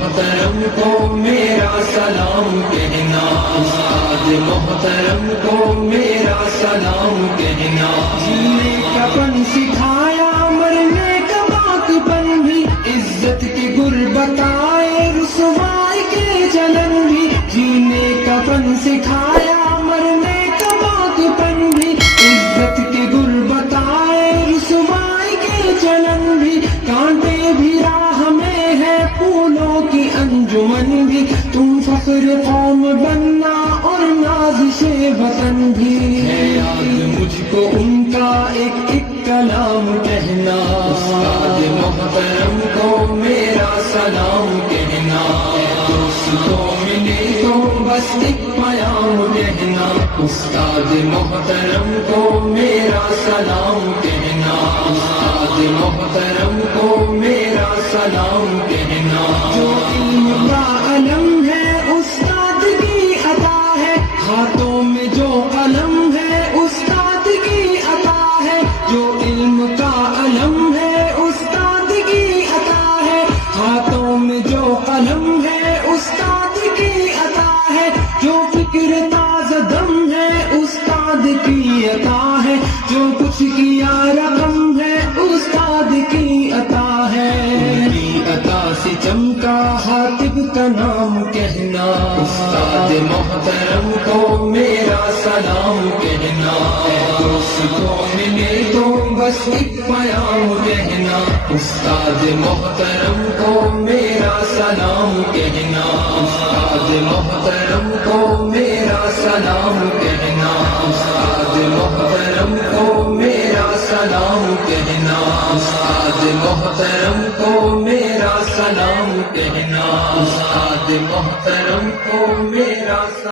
محترم کو میرا سلام کہنا، استاد محترم کو میرا سلام کہنا۔ جینے کا فن سکھایا، مرنے کا باقپن بھی، عزت کی غربت آئے، رسوائی کے جلن بھی۔ جینے کا فن سکھایا، مرنے کا باقپن بھی، عزت کی غربت آئے، رسوائی کے جلن بھی۔ کانٹے بھی راہ میں ہے، پھولوں کی انجمن بھی، تم فخر قوم بننا اور نازش وطن بھی۔ ہے یاد مجھ کو ان کا ایک ایک کلام کہنا، استاد محترم کو میرا سلام کہنا۔ دوستوں ملے تو بس ایک پیام کہنا، استاد محترم کو میرا سلام کہنا، استاد محترم کو میرا سلام کہنا۔ جو علم کا علم ہے استاد کی عطا ہے، ہاتھوں میں جو قلم ہے استاد کی عطا ہے۔ جو علم کا علم ہے استاد کی عطا ہے، ہاتھوں میں جو قلم ہے استاد کی عطا ہے۔ جو فکر تازہ دم ہے استاد کی عطا ہے، جو کچھ کیا رقم ہے استاد کی عطا ہے۔ ان کی عطا سے چمکا حاطب کا نام کہنا، استاد محترم کو میرا سلام کہنا۔ دوستوں ملے تو بس ایک پیام کہنا، استاد محترم کو میرا سلام کہنا، استاد محترم کو میرا سلام کہنا، استاد محترم کو میرا سلام کہنا، استاد محترم کو میرا سلام کہنا، استاد محترم کو میرا